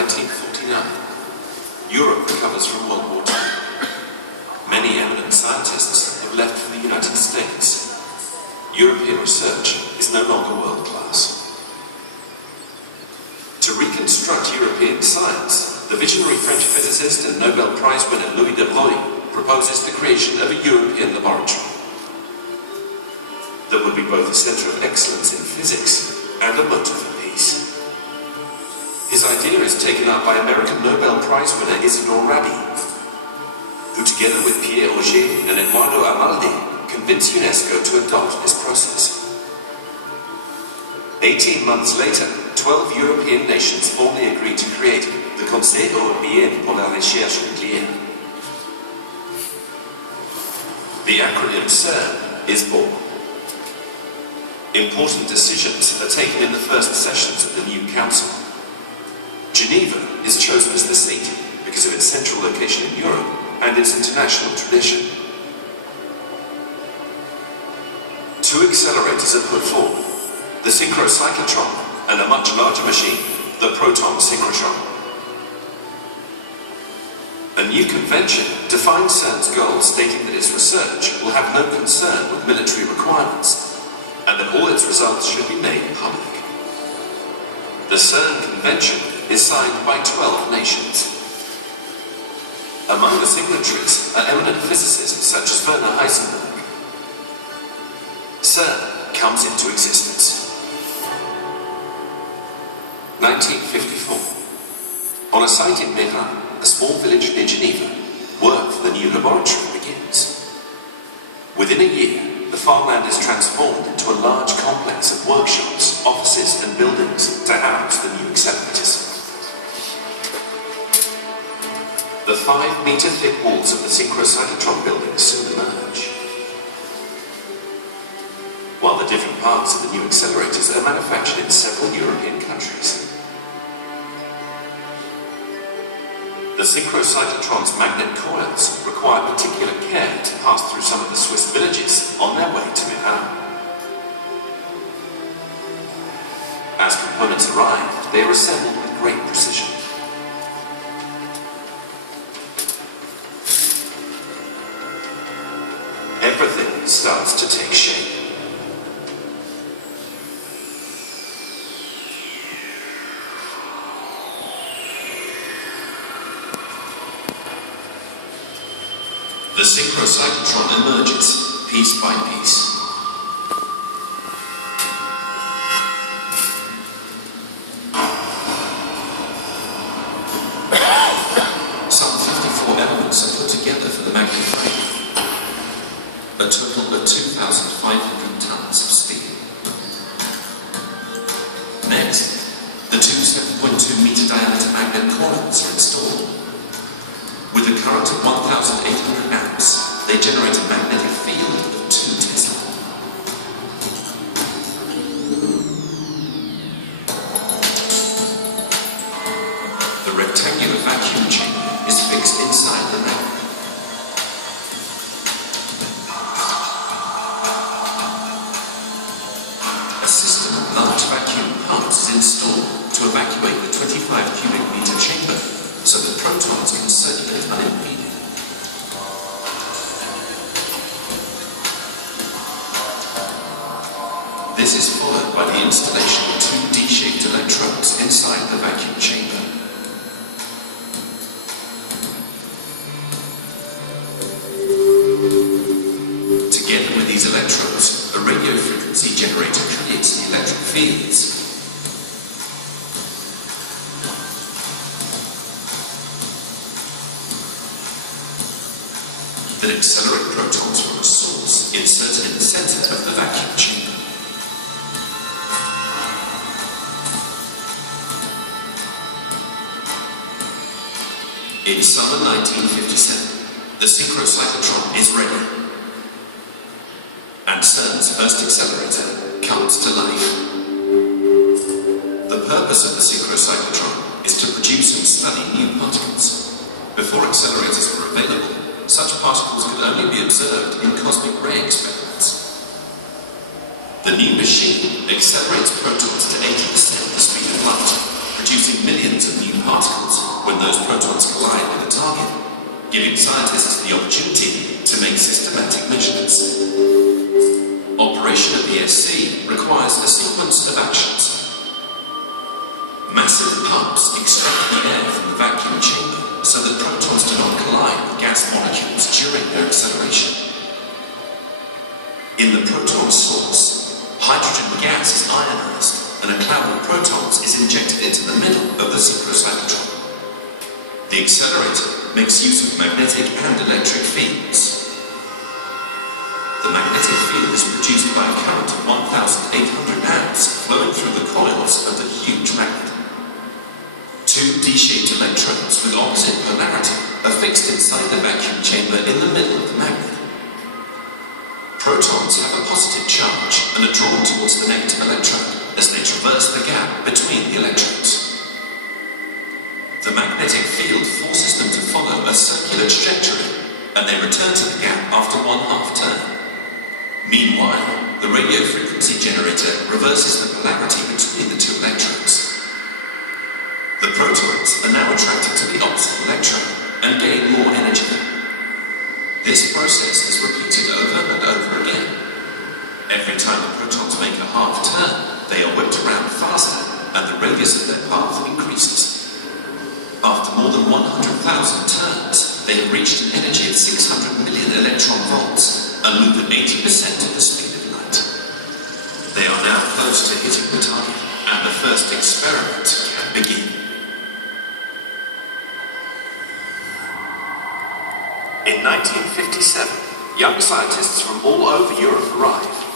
1949, Europe recovers from World War II. Many eminent scientists have left for the United States. European research is no longer world class. To reconstruct European science, the visionary French physicist and Nobel Prize winner Louis de Broglie proposes the creation of a European laboratory that would be both a centre of excellence in physics and a motor for peace. His idea is taken up by American Nobel Prize winner Isidore Rabi, who together with Pierre Auger and Eduardo Amaldi convinced UNESCO to adopt this process. 18 months later, 12 European nations formally agreed to create the Conseil Européen pour la Recherche Nucléaire. The acronym CERN is born. Important decisions are taken in the first sessions of the new council. Geneva is chosen as the seat because of its central location in Europe and its international tradition. 2 accelerators are put forward, the synchrocyclotron and a much larger machine, the proton synchrotron. A new convention defines CERN's goals, stating that its research will have no concern with military requirements and that all its results should be made public. The CERN Convention is signed by 12 nations. Among the signatories are eminent physicists such as Werner Heisenberg. CERN comes into existence. 1954. On a site in Mérin, a small village near Geneva, work for the new laboratory begins. Within a year, the farmland is transformed into a large complex of workshops, offices and buildings to house the new accelerators. The 5-meter thick walls of the synchrocyclotron building soon emerge, while the different parts of the new accelerators are manufactured in several European countries. The synchrocyclotron's magnet coils require particular care to pass through some of the Swiss villages on their way to Milan. As components arrive, they are assembled with great precision. Everything starts to take shape. The synchrocyclotron emerges, piece by piece. Some 54 elements are put together for the magnet frame. A total of 2,500 tons of steel. Next, the 2 7.2-meter diameter magnet coils are installed. With a current of 1,800 amps, they generate a magnetic field of 2 Tesla. The rectangular vacuum chamber is fixed inside the magnet. A system of large vacuum pumps is installed to evacuate the 25 cubic meter chamber so that protons can circulate unimpeded. This is followed by the installation of 2 D-shaped electrodes inside the vacuum chamber. Together with these electrodes, a radio frequency generator creates the electric fields. That accelerate protons from a source inserted in the center of the vacuum chamber. In summer 1957, the synchrocyclotron is ready, and CERN's first accelerator comes to life. The purpose of the synchrocyclotron is to produce and study new particles. Before accelerators were available, such particles could only be observed in cosmic ray experiments. The new machine accelerates protons to 80% the speed of light, producing millions of new particles. so that protons do not collide with gas molecules during their acceleration. In the proton source, hydrogen gas is ionized and a cloud of protons is injected into the middle of the synchrocyclotron. The accelerator makes use of magnetic and electric fields. The magnetic field is produced by a current of 1,800 amps flowing through the coils of the huge magnet. Two D-shaped electrodes with opposite polarity are fixed inside the vacuum chamber in the middle of the magnet. Protons have a positive charge and are drawn towards the negative electrode as they traverse the gap between the electrodes. The magnetic field forces them to follow a circular trajectory, and they return to the gap after one half turn. Meanwhile, the radio frequency generator reverses the polarity between the two electrodes. The protons are now attracted to the opposite electrode and gain more energy. This process is repeated over and over again. Every time the protons make a half turn, they are whipped around faster and the radius of their path increases. After more than 100,000 turns, they have reached an energy of 600 million electron volts and move at 80% of the speed of light. They are now close to hitting the target, and the first experiment can begin. In 1957, young scientists from all over Europe arrived.